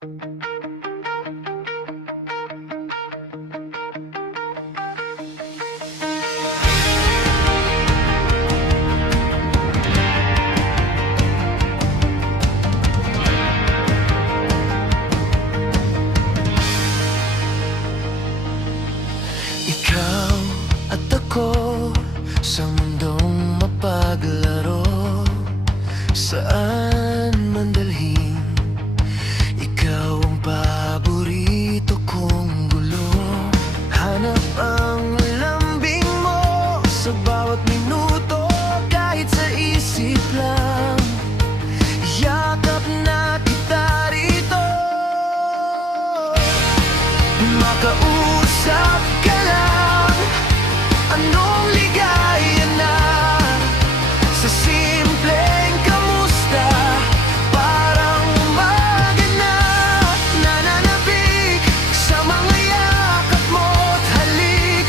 Ikaw at ako sa mundong mapaglaro, saan man dalhin. Ikaw ang paborito kong gulo. Hanap ang lambing mo sa bawat minuto, kahit sa isip lang. Yakap na kita rito, makausap ka lang. Anong ligaya na sa simpleng kamusta, parang umaga na nananabik sa mga yakap mo't halik.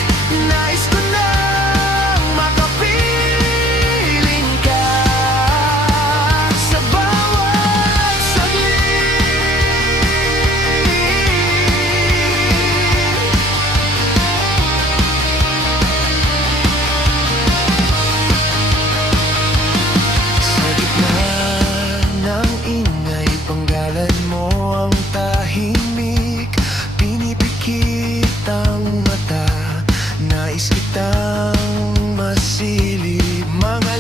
Nais ko nang makapiling ka sa bawat saglit. Sa gitna ng ingay, panggalan mo ang tahimik. Pinipikit ang mata, nais kitang masilip. Mga